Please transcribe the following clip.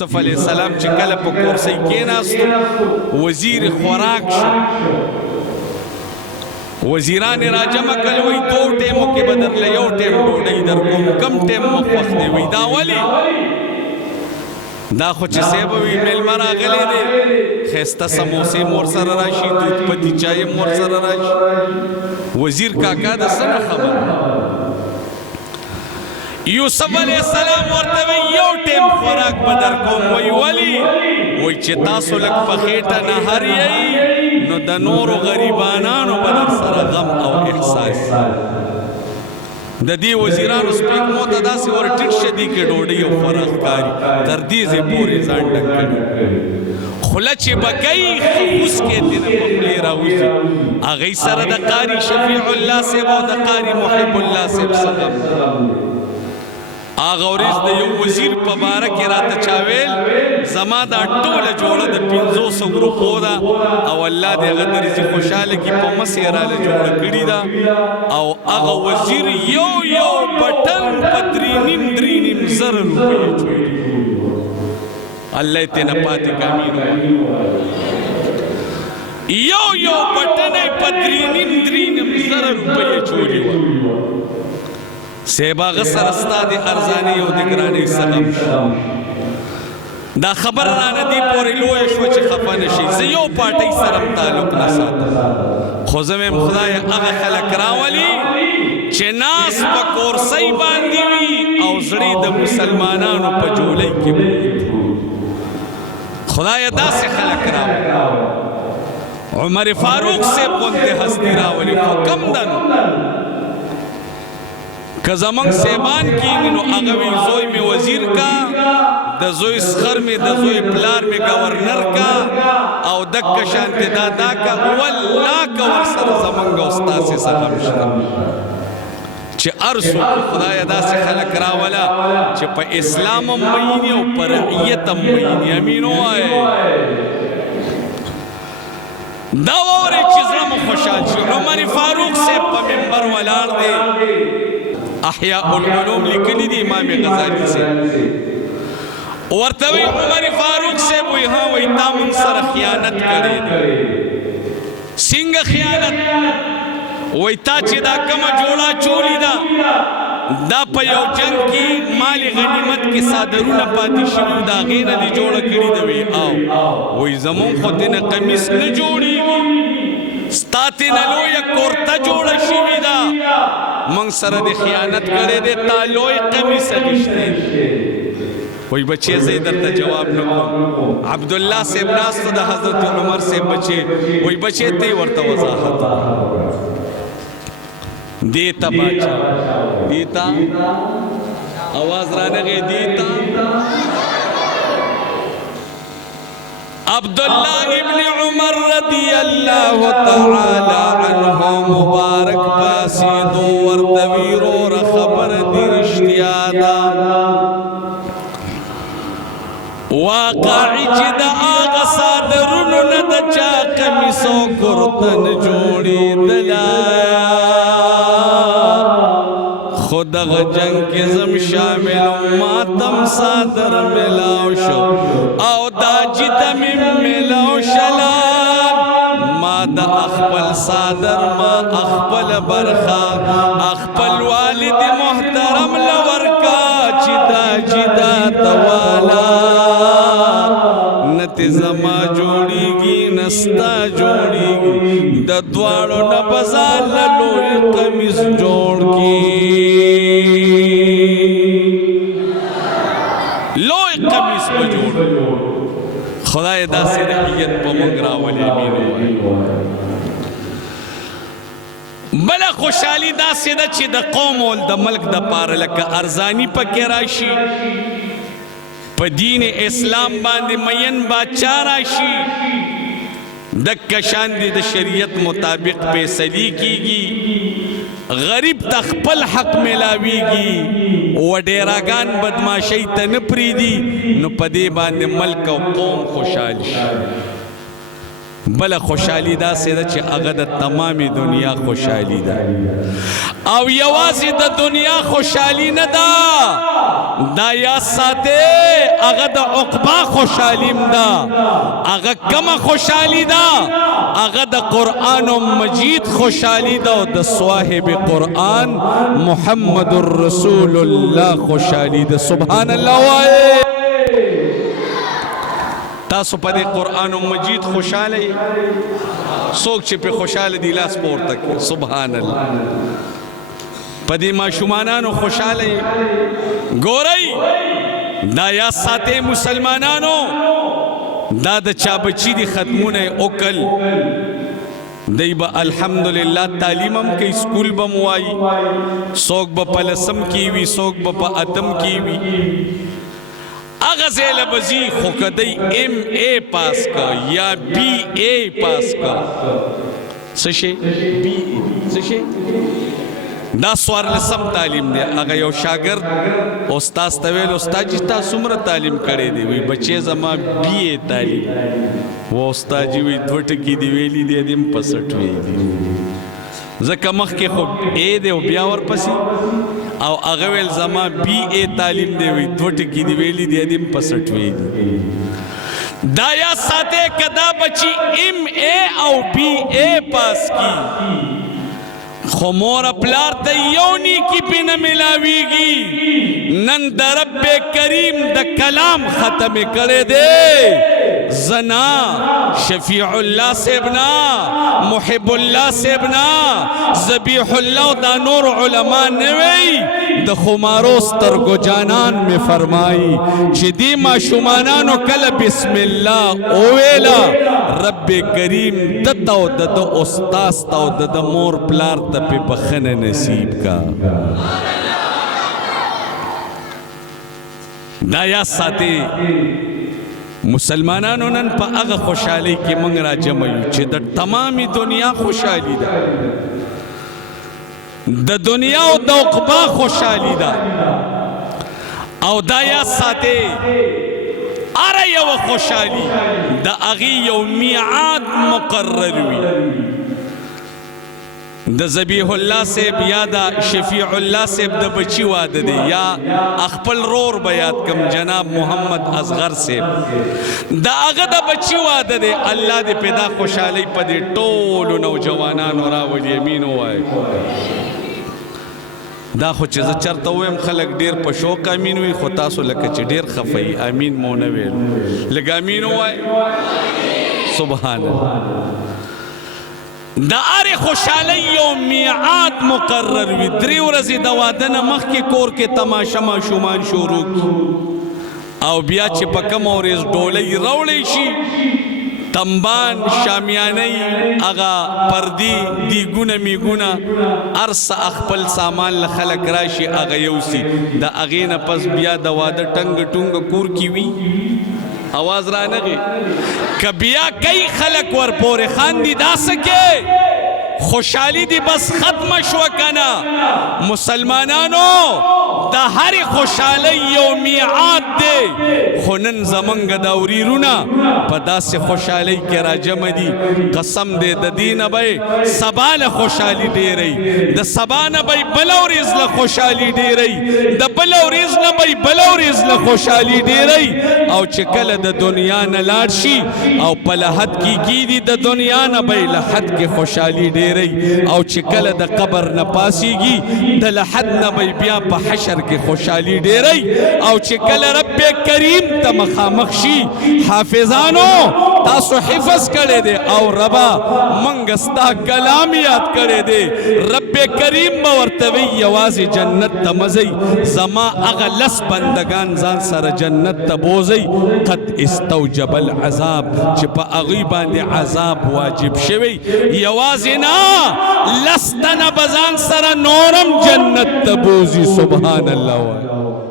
یوسف علیہ السلام چې کله په کورسۍ کېناستو وزیر خوراک شو وزیران را جمع کړل وایي 2 ټیمو کې به درله 1 ټیم ډوډۍ درکوم کم ټیم مو خوښ دی وایي دا ولې دا خو چې صاحب وي میلمه راغلی دی ښایسته سموسې مور سره راشي دود پتي چای مور سره راشي وزیر کاکا د څه نه خبر یوسف علیہ السلام ورته وی 1 ټیم خوراک به درکوم وایي ولې وایي چې تاسو لږ په خېټه نهر یئ نو د نورو غریبانانو به در سره غم او احساس د دې وزیرانو سپېږمو ته داسې ور ټیټ شه دي کې ډوډۍ او خوراک ښکاري تر دې ځای پورې ځان ډک کړي خوله چې به کوي اوس کې دې نه په خولې راوځي هغوی سره د قاري شفیع الله صاحب او د قاري محب الله صاحب سلام هغه ورځ د یو وزیر په باره کې راته چا ویل زما دا ټوله جوړه د 500 روپو ده او الله دې هغه درځي خوشحاله کړي په مس یې راله جوړه کړې ده او هغه وزیر یو بټن په 3.5 زره روپۍ جوړي الله یې تېنه پاتې کامین یو بټن یې په 3.5 زره روپۍ جوړي وه صاحب هغه سره ستا د ارزانۍ او د ګرانۍ څه غم دا خبره رانه دې پورې لویه شوه چې خفه نه شي زه یو پارټۍ سره م تعلق نه ساتم خو زه مې خدای هغه خلک راولي چې ناس په کورسۍ باندې وي او زړې د مسلمانانو په جولۍ کې پروت خدایه داسې خلک راولي عمر فاروق صاحب غوندې هستي راولي خو کم ده نو که زمونږ صاحبان کېږي نو هغه وي زوی مې وزیر کا د زوی سخر مې د زوی پلار مې ګورنر کا او دکه شانتې دا کا والله که ورسره زمونږ او ستاسې څه غم شته چې هر څوک خدایه داسې خلک راوله چې په اسلام هم مینې او په رعیت هم مینې امین ووایې دا واورئ چې زړه مو خوشحال شي عمر فاروق صاحب په منبر ولاړ دی احیاء العلوم لیکلی دی امام غزالی صاحب ورته وی عمر فاروق صاحب وی ها وی تا مون سره خیانت کړی دی څنګه خیانت وی تا چې دا کومه جوړه چولی ده دا په یو جنگ کې مال غنیمت کې صادرونه پاتې شوي د هغې نه دې جوړه کړي ده وی او وی زمونږ خو تېنه قمیص نه جوړېږي ستا تېنه لویه کورته جوړه شوې ده موږ سره د خیانت کړی دی تا لوی قمیص اخیستی وی بچې زه یې درته جواب نه کوم عبدالله صاحب ناست د حضرت عمر صاحب بچې وی بچې ته یې ورته وضاحت دیتا باچا دیتا آواز رانغی دیتا عبداللہ ابن عمر رضی اللہ تعالی عنہ مبارک باسی دو وردویرو رخبر درشتیادا واقعی چی دا آغا صادرونو ندا چا قمیسو کرتن جوڑی دلایا خود اغا جنگ کی زم شامل ماتم صادر ملاو شو او دا جدم ملاو شلال ما دا اخبل صادر ما اخبل برخا اخبل والد محترم لورکا جدا جدا توالا نتی زما جوڑی گی نستا جوڑی گی دا دوارو نبزال لوی قمیز جوڑ کی لوی قمیز پا جوڑ خدای دا سی رعیت پا منگرا ولی امینو بلا خوشحالی دا سی دا چی دا قوم و دا ملک دا پار لکا ارزانی پا کراشی پا دین اسلام باندے مین باچا راشی دکا شان دی دا شریعت مطابق پیسلی کی گی غریب تخپل حق ملاوی گی و ڈیراگان بدماشی تا نپری دی نو پا دے باندے ملک و قوم خوشحال شی بل خوشحالی دا سیده چه اغا دا تمام دنیا خوشحالی دا او یوازی دا دنیا خوشحالی ندا دا یا ساتے اغا دا عقبا خوشحالیم دا اغا کم خوشحالی دا اغا دا قرآن مجید خوشحالی دا دا صاحب قرآن محمد الرسول اللہ خوشحالی دا سبحان اللہ وائے تاسو پا دے قرآن مجید خوشحالی سوک چی پہ خوشحال دی لاس پورتک سبحان اللہ پا دے معشومانانو خوشحالی گورئی دا یا ساتے مسلمانانو دا دا چا بچی دی ختمون اکل دی با الحمدللہ تعلیمم کے اسکول بموائی سوک با پلسم کیوی سوک با اتم کیوی اغزیل بزی خوکدی ایم اے پاس کا یا بی اے پاس کا سشے بی اے سشے دا سوار لسم تعلیم دے اگا یو شاگرد استاز طویل استاز جتا سمر تعلیم کرے دے وی بچے زمان بی اے تعلیم وہ استاز جی وی دوٹکی دی ویلی دے دیم پسٹ ویلی زکا مخ کے خوب اے دے و بیاور پسی او اغویل زمان بی اے تعلیم دے وی دوٹکی دی ویلی دے دیم پسٹ ویلی دایا ساتے کدا بچی ایم اے او بی اے پاس کی خمور اپلار تیونی کی پی نملاوی گی نن دا رب کریم دا کلام ختم کرے دے زنا شفیع اللہ سیبنا محب اللہ سیبنا زبیح اللہ دا نور علماء نوی دا خمارو سترگو جانان میں فرمائی چی دی ما شمانانو کل بسم اللہ اویلا رب کریم دتاو دا استاز تاو دا مور پلار تا پی بخن نصیب کا دایا ساتے مسلمانانو نن پا اغا خوشحالی کی منگ را جمعیو چی در تمامی دنیا خوشحالی دا دا دنیا و دا اقبا خوشحالی دا او دایا ساتے ارہ یو خوشحالی دا اغی یو میعاد مقرر وی دا زبیح اللہ سیب یا دا شفیع اللہ سیب دا بچی واد دے یا اخپل رور بیاد کم جناب محمد اصغر سیب دا اغا دا بچی واد دے اللہ دے پیدا خوشحالی پا دے ٹولو نوجوانانو راولی امینو آئے دا خو چیز چرتا ہوئے خلق دیر پا شوق امین ہوئی خو تاسو لکا چی دیر خفائی امین مونویل لگا امین ہوئے سبحان اللہ دا آر خوشحالی یو میعاد مقرر وی دری ورزی دا وادن مخ کی کور کے تماشا ما شومان شروع کی او بیا چی پا کم اوریز ڈولی رولی شی تنبان شامیانی اغا پردی دیگونا میگونا ارس اخپل سامان لخلق راشی اغا یوسی دا اغین پس بیا دا وادن ٹنگ ٹونگ کور کی وی آواز را نگی کبیا کئی خلق ور پور خاندی دا سکے خوشحالی دی بس ختم شوکنا مسلمانانو دا ہر خوشحالی یو میعاد دے خونن زمنگ داوری رونا پا دا سے خوشحالی کے راجم دی قسم دے دا دین بھئی سبال خوشحالی دے رئی دا سبان بھئی بلوریز لخوشحالی دے رئی دا بلوریز بھئی بلوریز لخوشحالی دے رئی او چکل دا دنیا نلارشی او پلحد کی دی دا دنیا نبھئی لحد کے خوشحالی دے رئی او چکل دا قبر نپاسی گی دا لحد نبھئی بیا پا حشر کے خوشحالی دے رئی او چکل رب کریم تا مخامخشی حافظانو تاسو حفظ کرے دے او ربا منگستا کلامیات کرے دے رب کریم باورتوی یوازی جنت تا مزی زما اغلس بندگان زان سر جنت تا بوزی قد استوجب العذاب چپا اغیبان دے عذاب واجب شوی یوازی نا لستن بزان سر نورم جنت تا بوزی سبحان اللہ